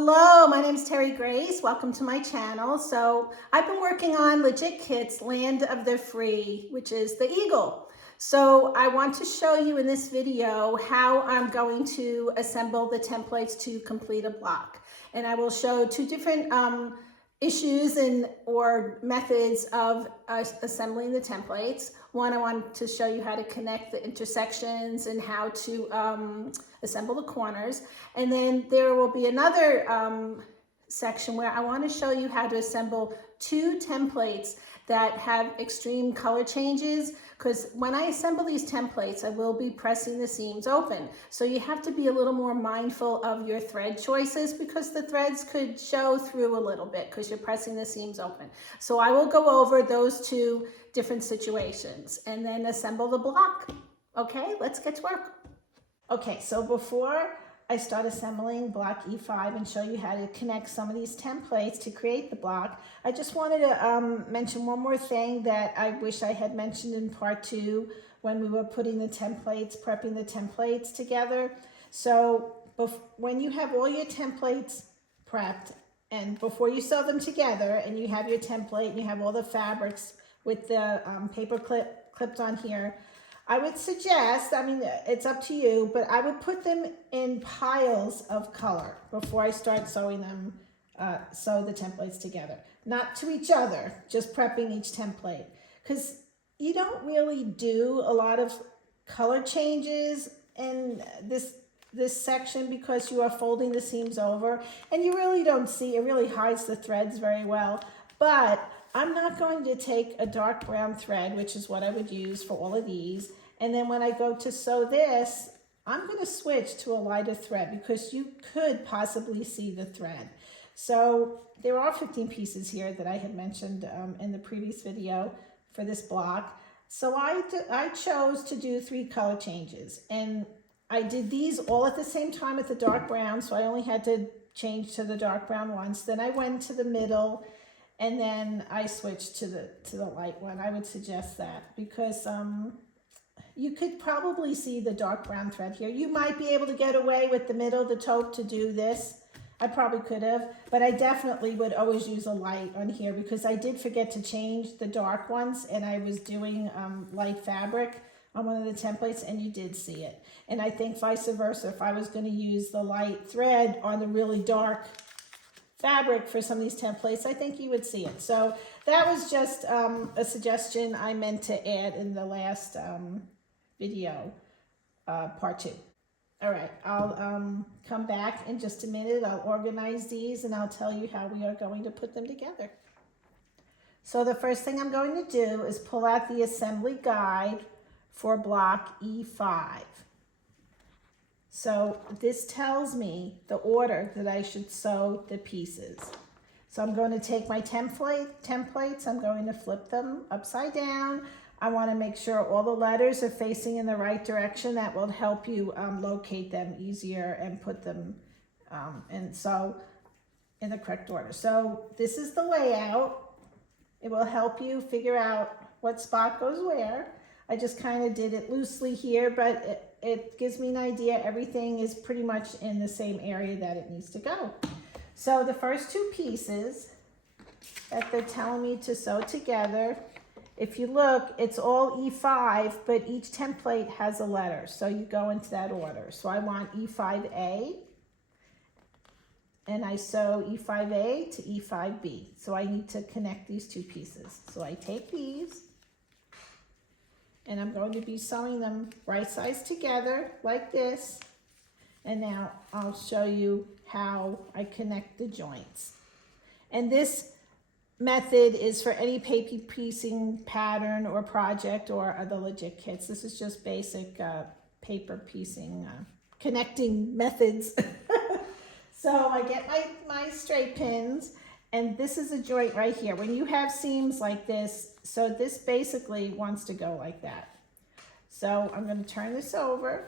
Hello, my name is Terry Grace. Welcome to my channel. So I've been working on Legit Kits Land of the Free, which is the eagle. So I want to show you in this video how I'm going to assemble the templates to complete a block. And I will show two different issues or methods of assembling the templates. One, I want to show you how to connect the intersections and how to assemble the corners. And then there will be another section where I want to show you how to assemble two templates that have extreme color changes, because when I assemble these templates, I will be pressing the seams open. So you have to be a little more mindful of your thread choices, because the threads could show through a little bit because you're pressing the seams open. So I will go over those two different situations and then assemble the block. Okay, let's get to work. Okay, so before I start assembling block E5 and show you how to connect some of these templates to create the block, I just wanted to mention one more thing that I wish I had mentioned in part 2 when we were putting the templates, prepping the templates together. So when you have all your templates prepped and before you sew them together and you have your template and you have all the fabrics with the paper clipped on here, I would suggest, I mean, it's up to you, but I would put them in piles of color before I start sewing them, sew the templates together. Not to each other, just prepping each template. Because you don't really do a lot of color changes in this section because you are folding the seams over. And you really don't see, it really hides the threads very well. But I'm not going to take a dark brown thread, which is what I would use for all of these. And then when I go to sew this, I'm going to switch to a lighter thread because you could possibly see the thread. So there are 15 pieces here that I had mentioned in the previous video for this block. So I chose to do 3 color changes. And I did these all at the same time with the dark brown, so I only had to change to the dark brown once. Then I went to the middle, and then I switched to the light one. I would suggest that because you could probably see the dark brown thread here. You might be able to get away with the middle, the taupe, to do this. I probably could have, but I definitely would always use a light on here because I did forget to change the dark ones and I was doing light fabric on one of the templates and you did see it. And I think vice versa, if I was going to use the light thread on the really dark fabric for some of these templates, I think you would see it. So that was just a suggestion I meant to add in the last video, part 2. All right, I'll come back in just a minute. I'll organize these and I'll tell you how we are going to put them together. So the first thing I'm going to do is pull out the assembly guide for block E5. So this tells me the order that I should sew the pieces. So I'm going to take my templates, I'm going to flip them upside down. I want to make sure all the letters are facing in the right direction. That will help you locate them easier and put them in the correct order. So this is the layout. It will help you figure out what spot goes where. I just kind of did it loosely here, but it gives me an idea. Everything is pretty much in the same area that it needs to go. So the first 2 pieces that they're telling me to sew together, if you look, it's all E5, but each template has a letter. So you go into that order. So I want E5A, and I sew E5A to E5B. So I need to connect these 2 pieces. So I take these, and I'm going to be sewing them right sides together like this. And now I'll show you how I connect the joints. And this method is for any paper piecing pattern or project or the Legit Kits. This is just basic paper piecing connecting methods. So I get my straight pins, and this is a joint right here. When you have seams like this, so this basically wants to go like that. So I'm going to turn this over,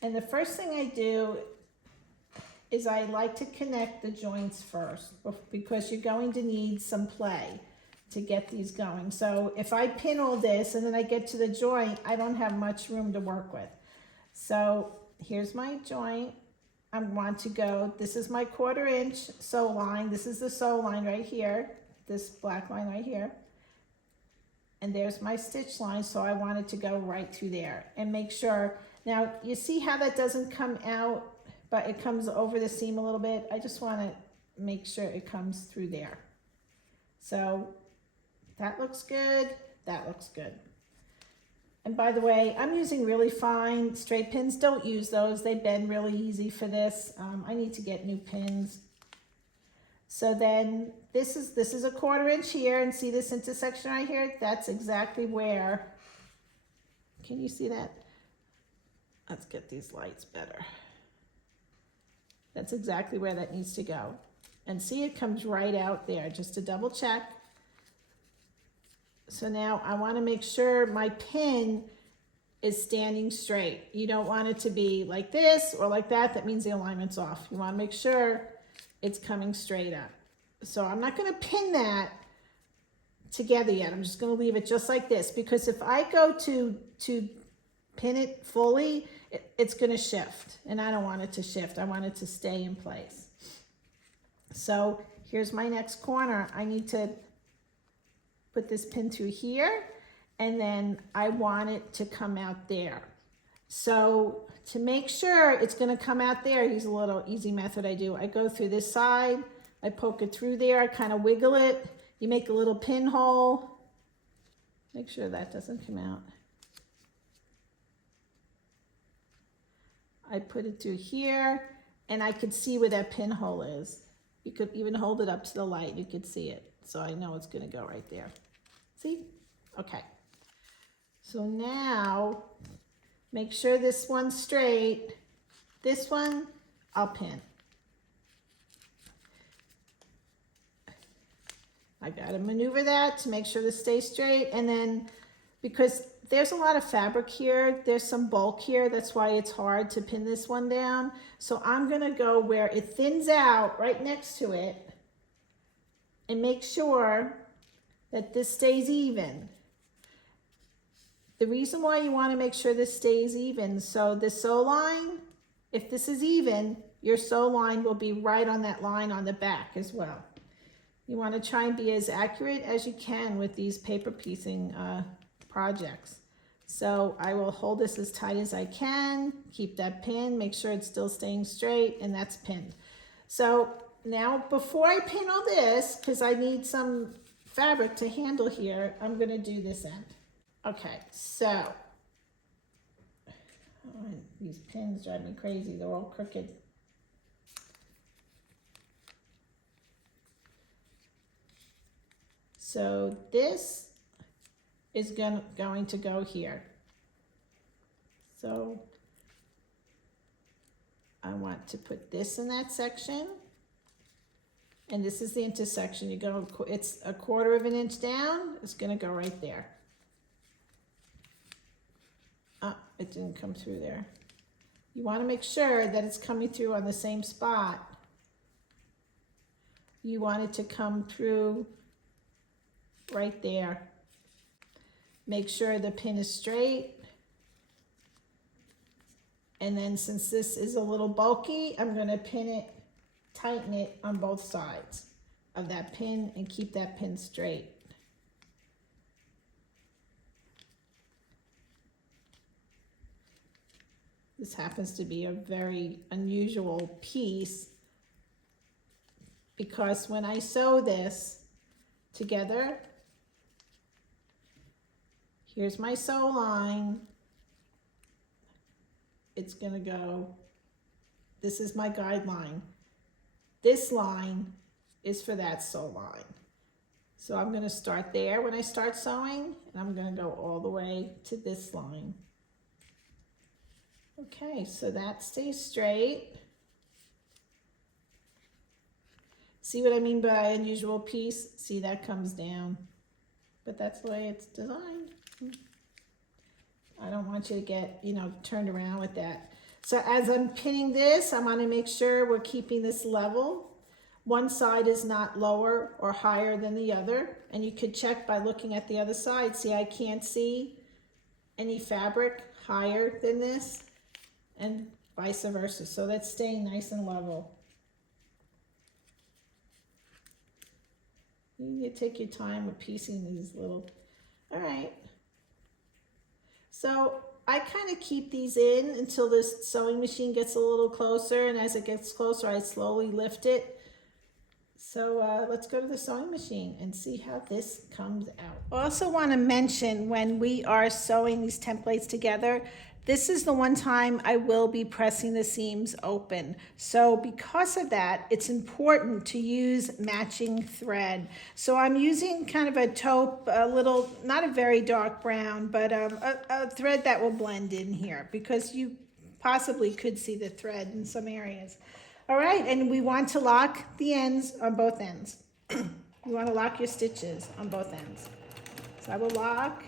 and the first thing I do is I like to connect the joints first because you're going to need some play to get these going. So if I pin all this and then I get to the joint, I don't have much room to work with. So here's my joint, I want to go, this is my 1/4 inch sew line. This is the sew line right here, this black line right here. And there's my stitch line, so I want it to go right through there. And make sure, now you see how that doesn't come out, but it comes over the seam a little bit. I just want to make sure it comes through there. So that looks good, that looks good. And by the way, I'm using really fine straight pins. Don't use those, they bend really easy for this. I need to get new pins. So then this is a 1/4 inch here, and see this intersection right here? That's exactly where, can you see that? Let's get these lights better. That's exactly where that needs to go. And see, it comes right out there, just to double check. So now I want to make sure my pin is standing straight. You don't want it to be like this or like that. That means the alignment's off. You want to make sure it's coming straight up. So I'm not going to pin that together yet. I'm just going to leave it just like this, because if I go to pin it fully, it's going to shift, and I don't want it to shift. I want it to stay in place. So here's my next corner. I need to put this pin through here, and then I want it to come out there. So to make sure it's going to come out there, here's a little easy method I do. I go through this side, I poke it through there, I kind of wiggle it. You make a little pinhole. Make sure that doesn't come out. I put it through here, and I could see where that pinhole is. You could even hold it up to the light, you could see it. So I know it's going to go right there. See? Okay. So now, make sure this one's straight. This one, I'll pin. I gotta maneuver that to make sure this stays straight. And then, because there's a lot of fabric here, there's some bulk here, that's why it's hard to pin this one down. So I'm gonna go where it thins out right next to it and make sure that this stays even. The reason why you want to make sure this stays even, so the sew line, if this is even, your sew line will be right on that line on the back as well. You want to try and be as accurate as you can with these paper piecing projects. So I will hold this as tight as I can, keep that pin, make sure it's still staying straight, and that's pinned. So now before I pin all this, because I need some fabric to handle here, I'm going to do this end. Okay, so these pins drive me crazy. They're all crooked. So this is going to go here. So I want to put this in that section. And this is the intersection. You go, it's a 1/4 inch down. It's going to go right there. Oh, it didn't come through there. You want to make sure that it's coming through on the same spot. You want it to come through right there. Make sure the pin is straight. And then since this is a little bulky, I'm going to pin it, tighten it on both sides of that pin and keep that pin straight. This happens to be a very unusual piece because when I sew this together, here's my sew line. It's gonna go, this is my guideline. This line is for that sew line. So I'm gonna start there when I start sewing, and I'm gonna go all the way to this line. Okay, so that stays straight. See what I mean by unusual piece? See, that comes down, but that's the way it's designed. I don't want you to get, turned around with that. So as I'm pinning this, I want to make sure we're keeping this level. One side is not lower or higher than the other. And you could check by looking at the other side. See, I can't see any fabric higher than this. And vice versa. So that's staying nice and level. You take your time with piecing these little, all right. So I kind of keep these in until this sewing machine gets a little closer, and as it gets closer, I slowly lift it. So let's go to the sewing machine and see how this comes out. I also want to mention, when we are sewing these templates together, this is the one time I will be pressing the seams open. So because of that, it's important to use matching thread. So I'm using kind of a taupe, a little, not a very dark brown, but a thread that will blend in here, because you possibly could see the thread in some areas. All right, and we want to lock the ends on both ends. You want to lock your stitches on both ends. So I will lock.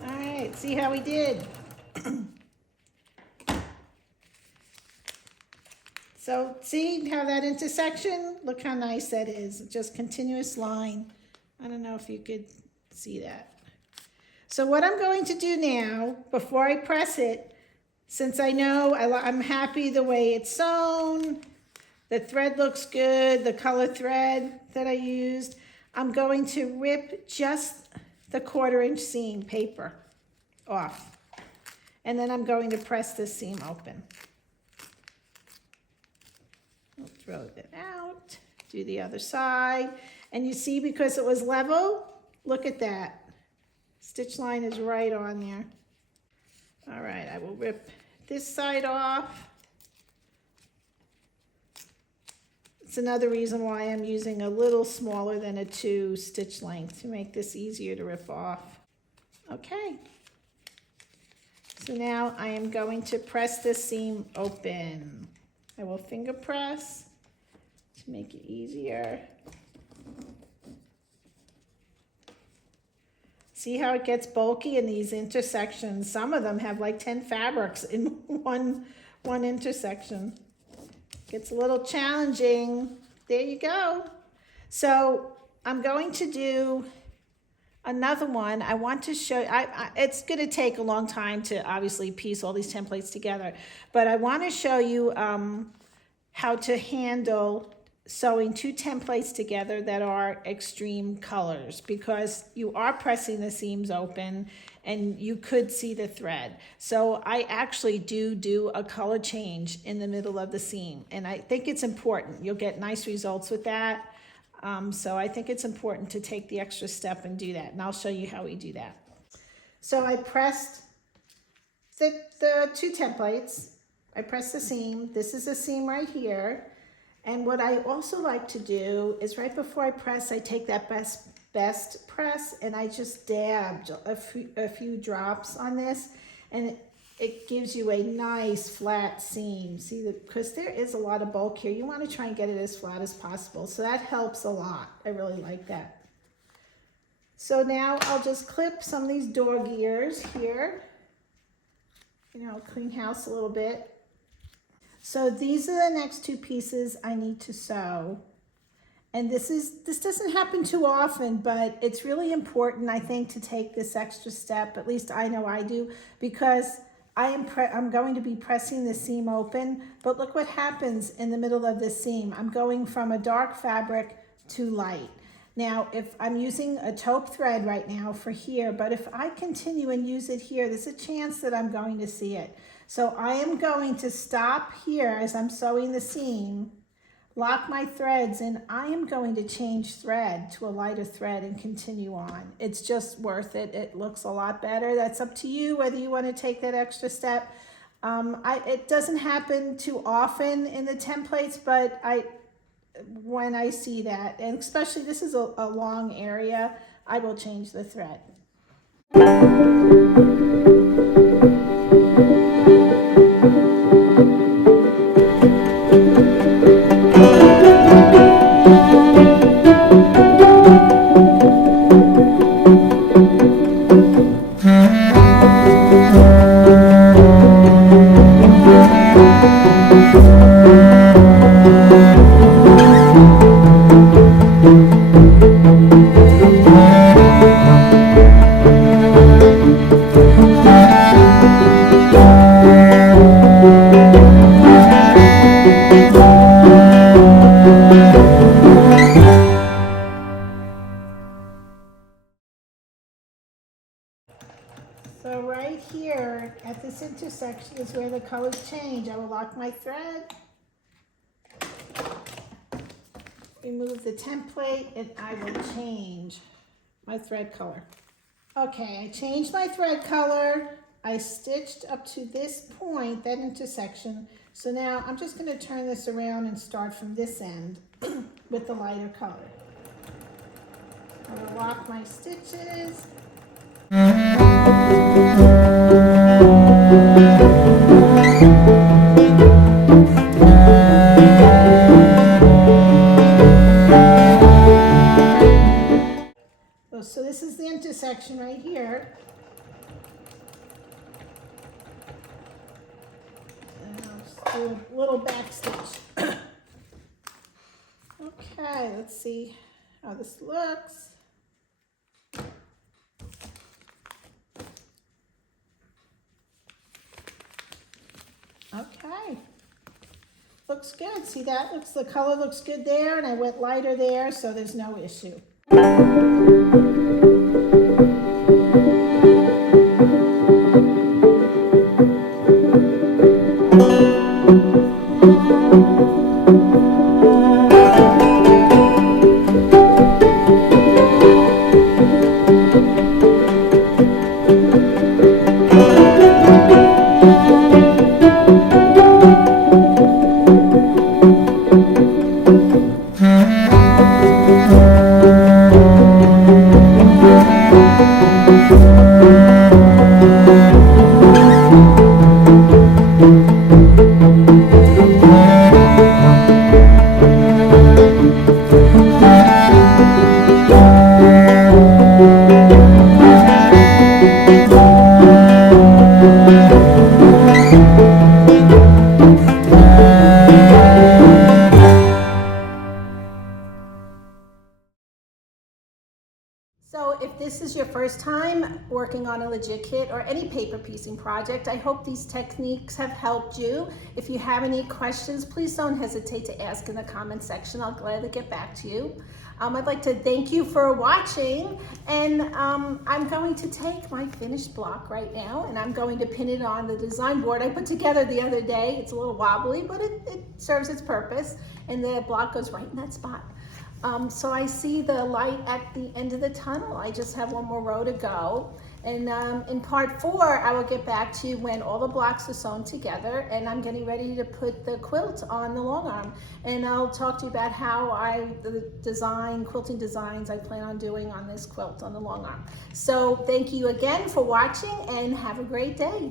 All right, see how we did. So see how that intersection, look how nice that is, just continuous line. I don't know if you could see that. So what I'm going to do now, before I press it, since I know I'm happy the way it's sewn, the thread looks good, the color thread that I used, I'm going to rip just the 1/4 inch seam paper off. And then I'm going to press this seam open. We'll throw that out, do the other side. And you see, because it was level, look at that. Stitch line is right on there. All right, I will rip this side off. It's another reason why I'm using a little smaller than a 2 stitch length, to make this easier to rip off. Okay. So now I am going to press this seam open. I will finger press to make it easier. See how it gets bulky in these intersections? Some of them have like 10 fabrics in one intersection. Gets a little challenging. There you go. So I'm going to do another one. I want to show, it's going to take a long time to obviously piece all these templates together, but I want to show you how to handle sewing 2 templates together that are extreme colors, because you are pressing the seams open and you could see the thread. So I actually do a color change in the middle of the seam, and I think it's important. You'll get nice results with that. So I think it's important to take the extra step and do that, and I'll show you how we do that. So I pressed the 2 templates. I pressed the seam. This is a seam right here. And what I also like to do is, right before I press, I take that best press and I just dabbed a few drops on this, and it gives you a nice flat seam. See, because there is a lot of bulk here. You want to try and get it as flat as possible. So that helps a lot. I really like that. So now I'll just clip some of these dog ears here. You know, clean house a little bit. So these are the next 2 pieces I need to sew. And this doesn't happen too often, but it's really important, I think, to take this extra step. At least I know I do, because I'm going to be pressing the seam open, but look what happens in the middle of the seam. I'm going from a dark fabric to light. Now, if I'm using a taupe thread right now for here, but if I continue and use it here, there's a chance that I'm going to see it. So I am going to stop here as I'm sewing the seam, lock my threads, and I am going to change thread to a lighter thread and continue on. It's just worth it. It looks a lot better. That's up to you whether you want to take that extra step. It doesn't happen too often in the templates, but when I see that, and especially this is a long area, I will change the thread. So right here at this intersection is where the colors change. I will lock my thread, remove the template, and I will change my thread color. Okay, I changed my thread color. I stitched up to this point, that intersection. So now I'm just going to turn this around and start from this end with the lighter color. I will lock my stitches. So this is the intersection right here. And I'll just do a little back stitch. Okay, let's see how this looks. Okay, looks good. See that? The color looks good there, and I went lighter there, so there's no issue. So if this is your first time working on a Legit Kit or any paper piecing project, I hope these techniques have helped you. If you have any questions, please don't hesitate to ask in the comment section. I'll gladly get back to you. I'd like to thank you for watching, and I'm going to take my finished block right now and I'm going to pin it on the design board I put together the other day. It's a little wobbly, but it serves its purpose, and the block goes right in that spot. So I see the light at the end of the tunnel. I just have one more row to go. And in part 4, I will get back to when all the blocks are sewn together and I'm getting ready to put the quilt on the long arm. And I'll talk to you about how the quilting designs I plan on doing on this quilt on the long arm. So thank you again for watching and have a great day.